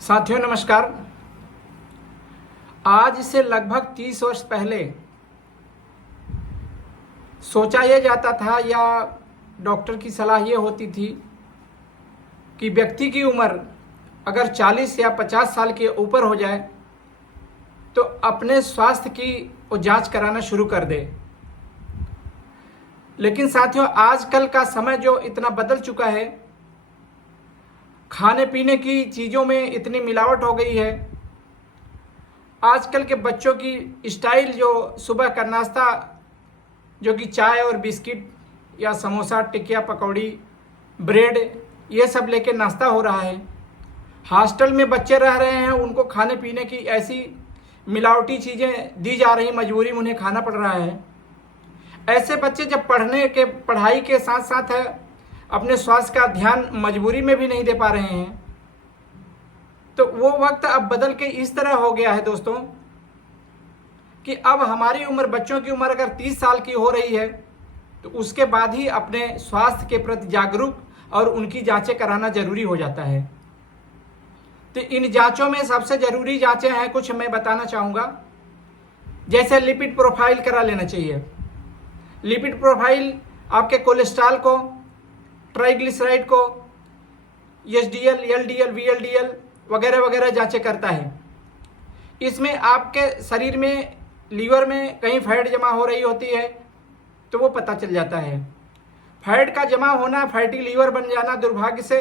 साथियों नमस्कार। आज से लगभग 30 वर्ष पहले सोचा यह जाता था या डॉक्टर की सलाह ये होती थी कि व्यक्ति की उम्र अगर 40 या 50 साल के ऊपर हो जाए तो अपने स्वास्थ्य की वो जांच कराना शुरू कर दे। लेकिन साथियों आजकल का समय जो इतना बदल चुका है, खाने पीने की चीज़ों में इतनी मिलावट हो गई है। आजकल के बच्चों की स्टाइल जो सुबह का नाश्ता जो कि चाय और बिस्किट या समोसा टिकिया पकौड़ी ब्रेड ये सब लेके नाश्ता हो रहा है। हॉस्टल में बच्चे रह रहे हैं, उनको खाने पीने की ऐसी मिलावटी चीज़ें दी जा रही, मजबूरी में उन्हें खाना पड़ रहा है। ऐसे बच्चे जब पढ़ाई के साथ साथ है अपने स्वास्थ्य का ध्यान मजबूरी में भी नहीं दे पा रहे हैं, तो वो वक्त अब बदल के इस तरह हो गया है दोस्तों कि अब हमारी उम्र, बच्चों की उम्र अगर 30 साल की हो रही है तो उसके बाद ही अपने स्वास्थ्य के प्रति जागरूक और उनकी जांचें कराना जरूरी हो जाता है। तो इन जांचों में सबसे जरूरी जांचें हैं, कुछ मैं बताना चाहूँगा। जैसे लिपिड प्रोफाइल करा लेना चाहिए। लिपिड प्रोफाइल आपके कोलेस्ट्रॉल को, ट्राइग्लिसराइड को, एचडीएल, एलडीएल, वीएलडीएल वगैरह वगैरह जांचें करता है। इसमें आपके शरीर में, लीवर में कहीं फैट जमा हो रही होती है तो वो पता चल जाता है। फैट का जमा होना, फैटी लीवर बन जाना दुर्भाग्य से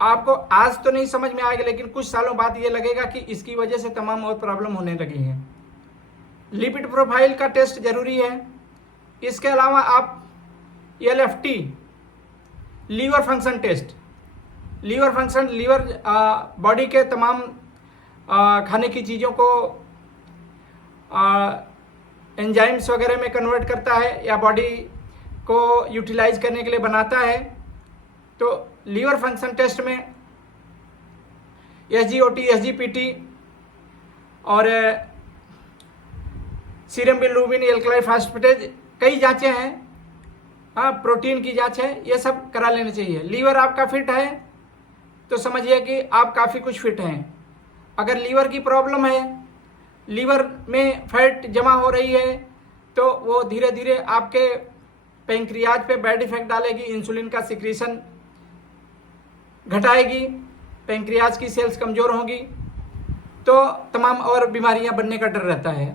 आपको आज तो नहीं समझ में आएगा, लेकिन कुछ सालों बाद ये लगेगा कि इसकी वजह से तमाम और प्रॉब्लम होने लगी हैं। लिपिड प्रोफाइल का टेस्ट जरूरी है। इसके अलावा आप LFT, liver function test, liver function, liver body के तमाम खाने की चीज़ों को एंजाइम्स वगैरह में कन्वर्ट करता है या बॉडी को यूटिलाइज करने के लिए बनाता है। तो लीवर फंक्शन टेस्ट में एसजीओटी, एसजीपीटी और सीरम बिलिरुबिन, एल्कलाइन फास्फेटेज कई जांचें हैं। प्रोटीन की जांच है, ये सब करा लेना चाहिए। लीवर आपका फिट है तो समझिए कि आप काफ़ी कुछ फिट हैं। अगर लीवर की प्रॉब्लम है, लीवर में फैट जमा हो रही है, तो वो धीरे धीरे आपके पैंक्रियाज पे बैड इफेक्ट डालेगी, इंसुलिन का सिक्रीशन घटाएगी, पैंक्रियाज की सेल्स कमज़ोर होंगी, तो तमाम और बीमारियां बनने का डर रहता है।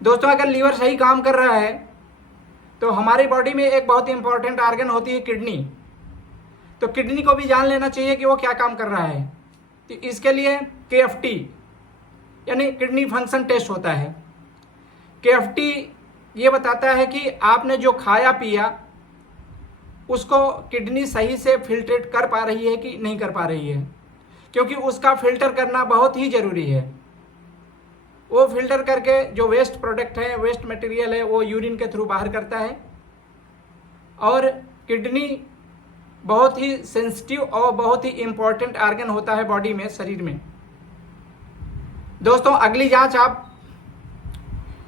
दोस्तों अगर लीवर सही काम कर रहा है तो हमारी बॉडी में एक बहुत ही इंपॉर्टेंट आर्गन होती है किडनी। तो किडनी को भी जान लेना चाहिए कि वो क्या काम कर रहा है। तो इसके लिए केएफटी यानी किडनी फंक्शन टेस्ट होता है। केएफटी ये बताता है कि आपने जो खाया पिया उसको किडनी सही से फिल्ट्रेट कर पा रही है कि नहीं कर पा रही है, क्योंकि उसका फिल्टर करना बहुत ही ज़रूरी है। वो फिल्टर करके जो वेस्ट प्रोडक्ट है, वेस्ट मटेरियल है, वो यूरिन के थ्रू बाहर करता है। और किडनी बहुत ही सेंसिटिव और बहुत ही इम्पोर्टेंट आर्गन होता है बॉडी में, शरीर में। दोस्तों अगली जांच आप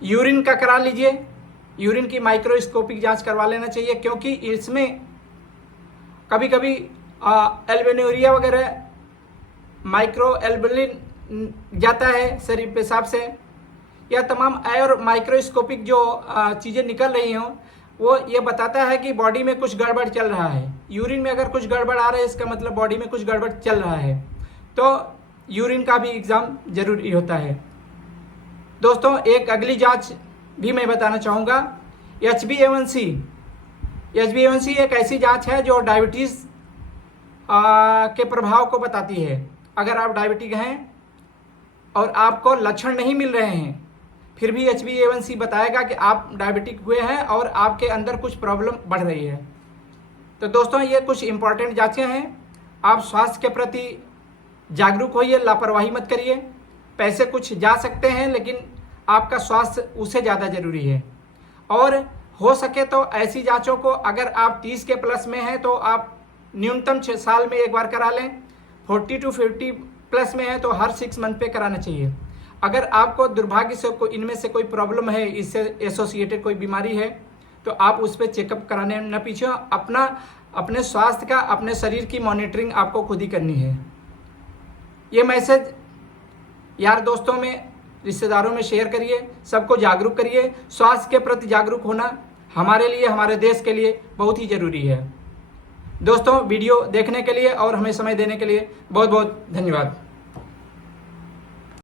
यूरिन का करा लीजिए। यूरिन की माइक्रोस्कोपिक जांच करवा लेना चाहिए, क्योंकि इसमें कभी कभी एल्बेनुरिया वगैरह, माइक्रो एल्बुलिन जाता है शरीर पेशाब से, या तमाम और माइक्रोस्कोपिक जो चीज़ें निकल रही हों, वो ये बताता है कि बॉडी में कुछ गड़बड़ चल रहा है। यूरिन में अगर कुछ गड़बड़ आ रहा है, इसका मतलब बॉडी में कुछ गड़बड़ चल रहा है। तो यूरिन का भी एग्ज़ाम जरूरी होता है। दोस्तों एक अगली जांच भी मैं बताना चाहूँगा, HbA1c। HbA1c एक ऐसी जांच है जो डायबिटीज़ के प्रभाव को बताती है। अगर आप डायबिटिक हैं और आपको लक्षण नहीं मिल रहे हैं, फिर भी HbA1c बताएगा कि आप डायबिटिक हुए हैं और आपके अंदर कुछ प्रॉब्लम बढ़ रही है। तो दोस्तों ये कुछ इंपॉर्टेंट जांचें हैं। आप स्वास्थ्य के प्रति जागरूक होइए, लापरवाही मत करिए। पैसे कुछ जा सकते हैं, लेकिन आपका स्वास्थ्य उससे ज़्यादा ज़रूरी है। और हो सके तो ऐसी जांचों को, अगर आप 30 के प्लस में हैं तो आप न्यूनतम 6 साल में एक बार करा लें। 40 to 50 प्लस में है तो हर 6 मंथ पे कराना चाहिए। अगर आपको दुर्भाग्य से इनमें से कोई प्रॉब्लम है, इससे एसोसिएटेड कोई बीमारी है, तो आप उस पर चेकअप कराने न पीछे। अपने स्वास्थ्य का, अपने शरीर की मॉनिटरिंग आपको खुद ही करनी है। ये मैसेज यार दोस्तों में, रिश्तेदारों में शेयर करिए, सबको जागरूक करिए। स्वास्थ्य के प्रति जागरूक होना हमारे लिए, हमारे देश के लिए बहुत ही ज़रूरी है। दोस्तों वीडियो देखने के लिए और हमें समय देने के लिए बहुत बहुत धन्यवाद।